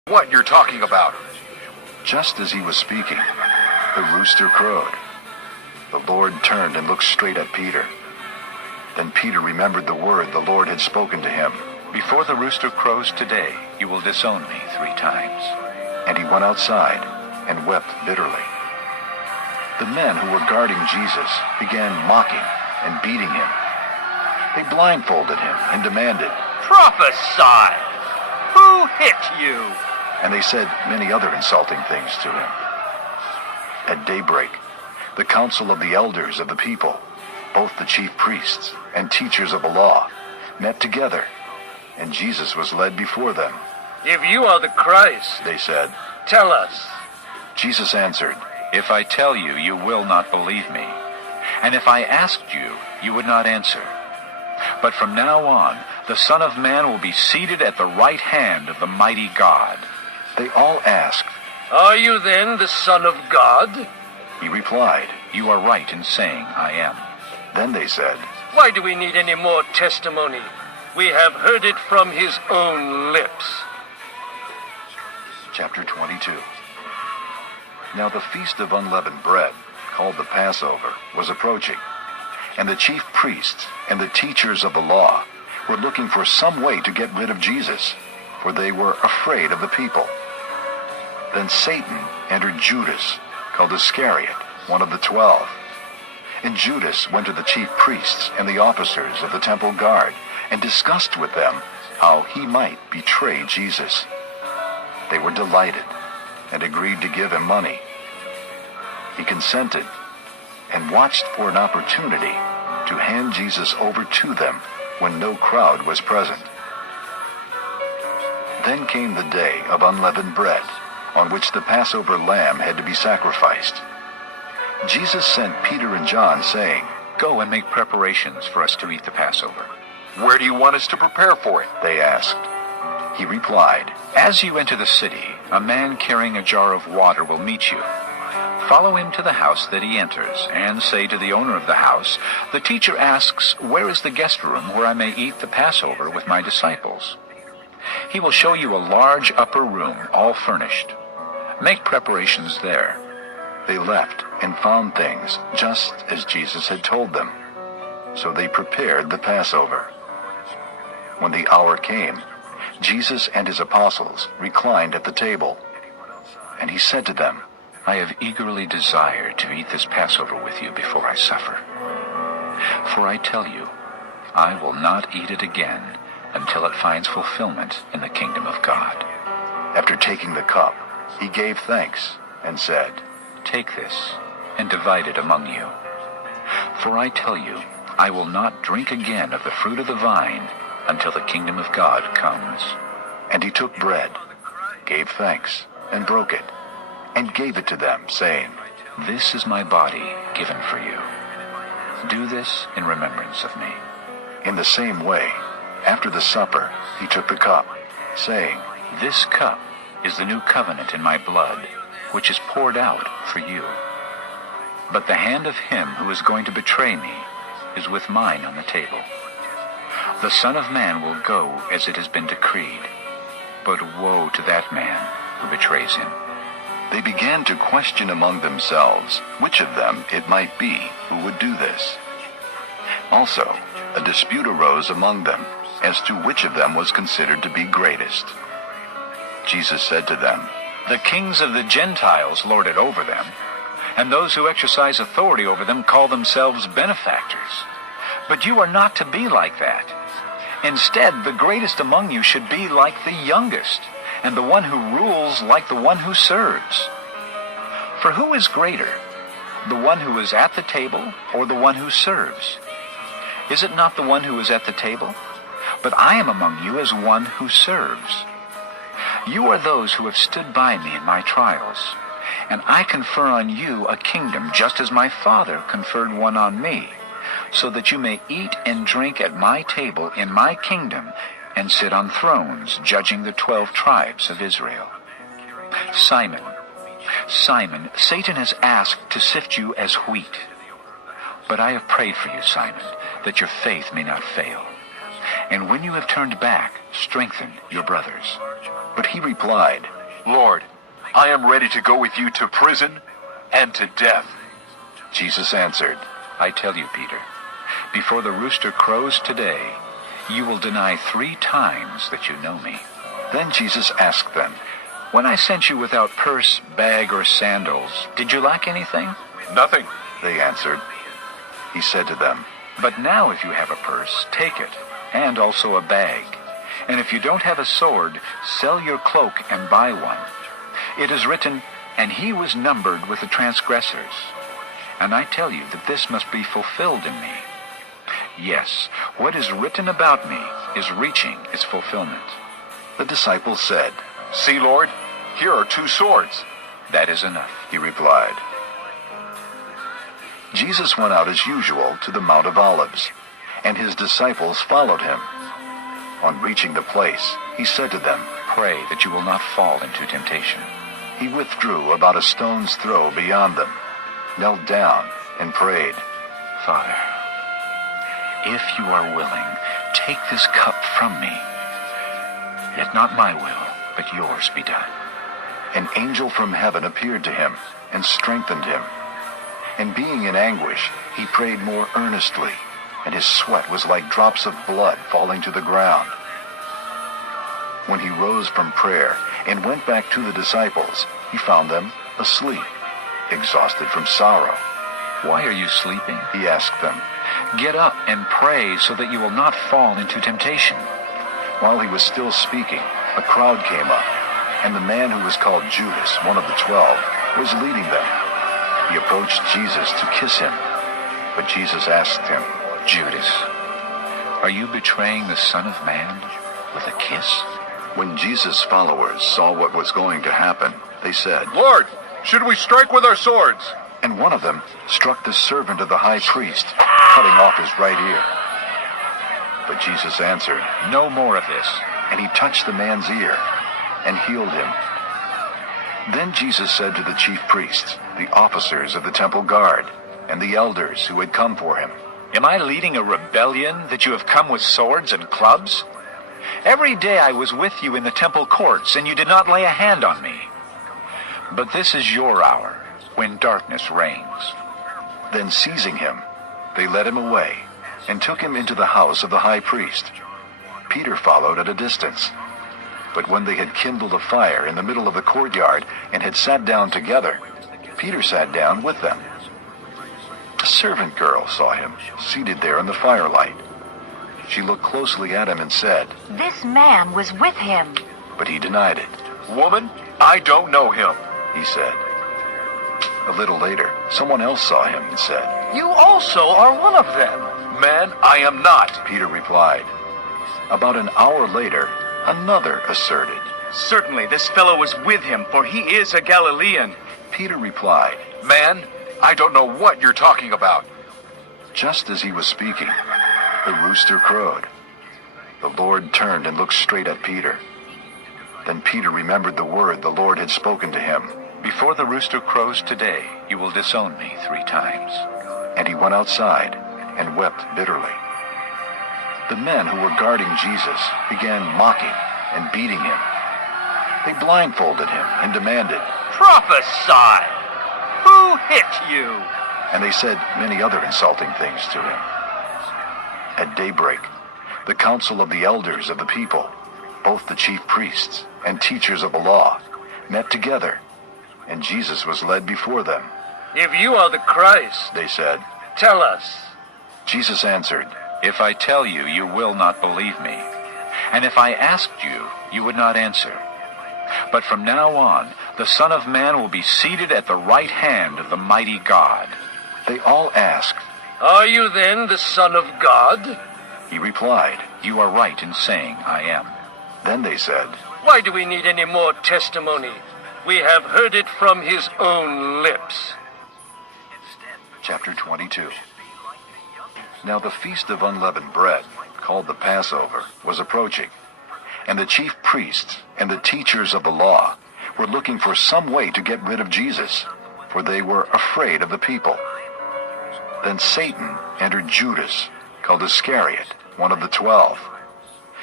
what you're talking about. Just as he was speaking, the rooster crowed. The Lord turned and looked straight at Peter. Then Peter remembered the word the Lord had spoken to him. Before the rooster crows today, you will disown me 3 times. And he went outside and wept bitterly. The men who were guarding Jesus began mocking and beating him. They blindfolded him and demanded, "Prophesy! Who hit you?" And they said many other insulting things to him. At daybreak, the council of the elders of the people, both the chief priests and teachers of the law, met together, and Jesus was led before them. "If you are the Christ," they said, "tell us." Jesus answered, If I tell you, you will not believe me. And if I asked you, you would not answer. But from now on, the Son of Man will be seated at the right hand of the mighty God. They all asked. "Are you then the Son of God?" He replied, You are right in saying I am. Then they said, "Why do we need any more testimony? We have heard it from his own lips." Chapter 22. Now the feast of unleavened bread, called the Passover, was approaching, and the chief priests and the teachers of the law were looking for some way to get rid of Jesus, for they were afraid of the people. Then Satan entered Judas, called Iscariot, one of the 12. And Judas went to the chief priests and the officers of the temple guard and discussed with them how he might betray Jesus. They were delighted and agreed to give him money. He consented and watched for an opportunity to hand Jesus over to them when no crowd was present. Then came the day of unleavened bread, on which the Passover lamb had to be sacrificed. Jesus sent Peter and John, saying, Go and make preparations for us to eat the Passover. Where do you want us to prepare for it? They asked. He replied, As you enter the city, a man carrying a jar of water will meet you. Follow him to the house that he enters, and say to the owner of the house, The teacher asks, Where is the guest room where I may eat the Passover with my disciples? He will show you a large upper room, all furnished. Make preparations there. They left and found things just as Jesus had told them. So they prepared the Passover. When the hour came, Jesus and his apostles reclined at the table. And he said to them, I have eagerly desired to eat this Passover with you before I suffer. For I tell you, I will not eat it again until it finds fulfillment in the kingdom of God. After taking the cup, he gave thanks and said, Take this and divide it among you. For I tell you, I will not drink again of the fruit of the vine until the kingdom of God comes. And he took bread, gave thanks, and broke it, and gave it to them, saying, This is my body given for you. Do this in remembrance of me. In the same way, after the supper, he took the cup, saying, This cup is the new covenant in my blood, which is poured out for you. But the hand of him who is going to betray me is with mine on the table. The Son of Man will go as it has been decreed, but woe to that man who betrays him. They began to question among themselves which of them it might be who would do this. Also, a dispute arose among them as to which of them was considered to be greatest. Jesus said to them, The kings of the Gentiles lord it over them, and those who exercise authority over them call themselves benefactors. But you are not to be like that. Instead, the greatest among you should be like the youngest, and the one who rules like the one who serves. For who is greater, the one who is at the table or the one who serves? Is it not the one who is at the table? But I am among you as one who serves. You are those who have stood by me in my trials, and I confer on you a kingdom just as my Father conferred one on me, so that you may eat and drink at my table in my kingdom and sit on thrones, judging the 12 tribes of Israel. Simon, Simon, Satan has asked to sift you as wheat. But I have prayed for you, Simon, that your faith may not fail. And when you have turned back, strengthen your brothers. But he replied, Lord, I am ready to go with you to prison and to death. Jesus answered, I tell you, Peter, before the rooster crows today, you will deny 3 times that you know me. Then Jesus asked them, When I sent you without purse, bag, or sandals, did you lack anything? Nothing. They answered. He said to them, But now if you have a purse, take it, and also a bag. And if you don't have a sword, sell your cloak and buy one. It is written, And he was numbered with the transgressors. And I tell you that this must be fulfilled in me. Yes, what is written about me is reaching its fulfillment. The disciples said, See, Lord, here are 2 swords. That is enough. He replied. Jesus went out as usual to the Mount of Olives, and his disciples followed him. On reaching the place, he said to them, Pray that you will not fall into temptation. He withdrew about a stone's throw beyond them, knelt down, and prayed, Father, if you are willing, take this cup from me. Yet not my will, but yours be done. An angel from heaven appeared to him and strengthened him. And being in anguish, he prayed more earnestly, and his sweat was like drops of blood falling to the ground. When he rose from prayer and went back to the disciples, he found them asleep, exhausted from sorrow. Why are you sleeping? He asked them. Get up and pray so that you will not fall into temptation. While he was still speaking, a crowd came up, and the man who was called Judas, one of the 12, was leading them. He approached Jesus to kiss him, but Jesus asked him, Judas, are you betraying the Son of Man with a kiss? When Jesus' followers saw what was going to happen, they said, Lord, should we strike with our swords? And one of them struck the servant of the high priest, cutting off his right ear. But Jesus answered, No more of this. And he touched the man's ear and healed him. Then Jesus said to the chief priests, the officers of the temple guard, and the elders who had come for him, Am I leading a rebellion that you have come with swords and clubs? Every day I was with you in the temple courts, and you did not lay a hand on me. But this is your hour, when darkness reigns. Then seizing him, they led him away, and took him into the house of the high priest. Peter followed at a distance. But when they had kindled a fire in the middle of the courtyard and had sat down together, Peter sat down with them. A servant girl saw him seated there in the firelight. She looked closely at him and said, This man was with him. But he denied it. Woman, I don't know him. He said. A little later, someone else saw him and said, You also are one of them. Man, I am not. Peter replied. About an hour later, another asserted. Certainly this fellow was with him, for he is a Galilean. Peter replied. Man, I don't know what you're talking about. Just as he was speaking, the rooster crowed. The Lord turned and looked straight at Peter. Then Peter remembered the word the Lord had spoken to him. Before the rooster crows today, you will disown me 3 times. And he went outside and wept bitterly. The men who were guarding Jesus began mocking and beating him. They blindfolded him and demanded, Prophesy! Who hit you? and they said many other insulting things to him. At daybreak, the council of the elders of the people, both the chief priests and teachers of the law, met together, and Jesus was led before them. If you are the Christ, They said. tell us. Jesus answered, If I tell you, you will not believe me. And if I asked you, you would not answer. But from now on, the Son of Man will be seated at the right hand of the mighty God. They all asked. Are you then the Son of God? He replied. You are right in saying I am. Then they said, Why do we need any more testimony? We have heard it from his own lips. Chapter 22. Now the feast of unleavened bread, called the Passover, was approaching, and the chief priests and the teachers of the law were looking for some way to get rid of Jesus, for they were afraid of the people. Then Satan entered Judas, called Iscariot, one of the 12.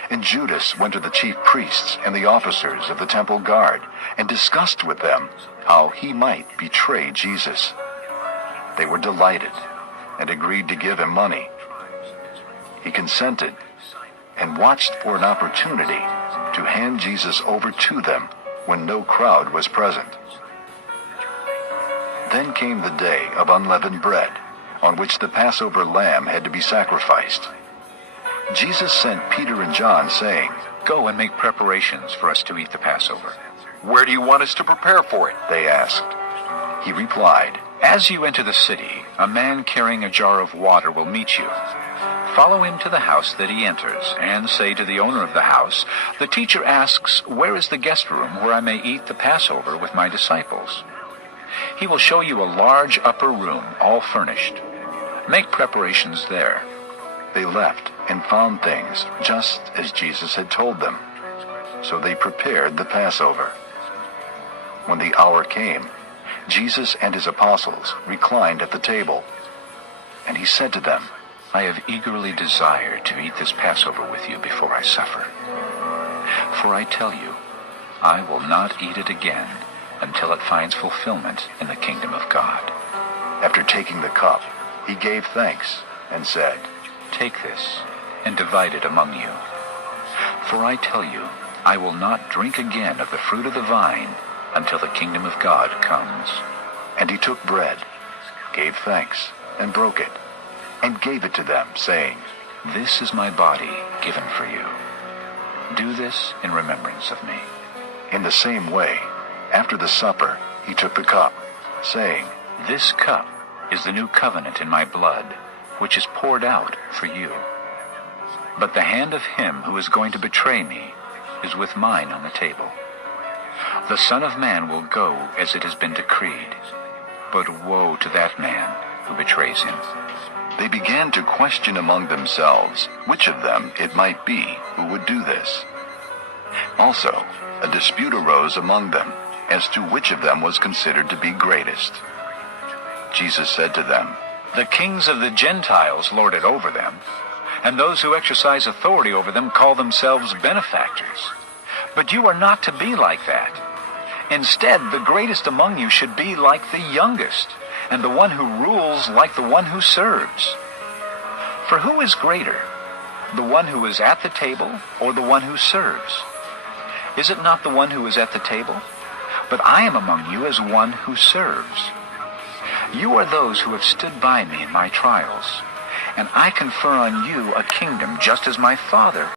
And Judas went to the chief priests and the officers of the temple guard and discussed with them how he might betray Jesus. They were delighted and agreed to give him money. He consented and watched for an opportunity to hand Jesus over to them when no crowd was present. Then came the day of unleavened bread, on which the Passover lamb had to be sacrificed. Jesus sent Peter and John, saying, Go and make preparations for us to eat the Passover. Where do you want us to prepare for it? They asked. He replied, As you enter the city, a man carrying a jar of water will meet you. Follow him to the house that he enters, and say to the owner of the house, The teacher asks, Where is the guest room where I may eat the Passover with my disciples? He will show you a large upper room, all furnished. Make preparations there. They left and found things just as Jesus had told them. So they prepared the Passover. When the hour came, Jesus and his apostles reclined at the table. And he said to them, I have eagerly desired to eat this Passover with you before I suffer. For I tell you, I will not eat it again until it finds fulfillment in the kingdom of God. After taking the cup, he gave thanks and said, Take this and divide it among you. For I tell you, I will not drink again of the fruit of the vine until the kingdom of God comes. And he took bread, gave thanks, and broke it, and gave it to them, saying, This is my body given for you. Do this in remembrance of me. In the same way, after the supper, he took the cup, saying, This cup is the new covenant in my blood, which is poured out for you. But the hand of him who is going to betray me is with mine on the table. The Son of Man will go as it has been decreed, but woe to that man who betrays him. They began to question among themselves which of them it might be who would do this. Also, a dispute arose among them as to which of them was considered to be greatest. Jesus said to them, The kings of the Gentiles lord it over them, and those who exercise authority over them call themselves benefactors. But you are not to be like that. Instead, the greatest among you should be like the youngest, and the one who rules like the one who serves. For who is greater, the one who is at the table or the one who serves? Is it not the one who is at the table? But I am among you as one who serves. You are those who have stood by me in my trials, and I confer on you a kingdom just as my Father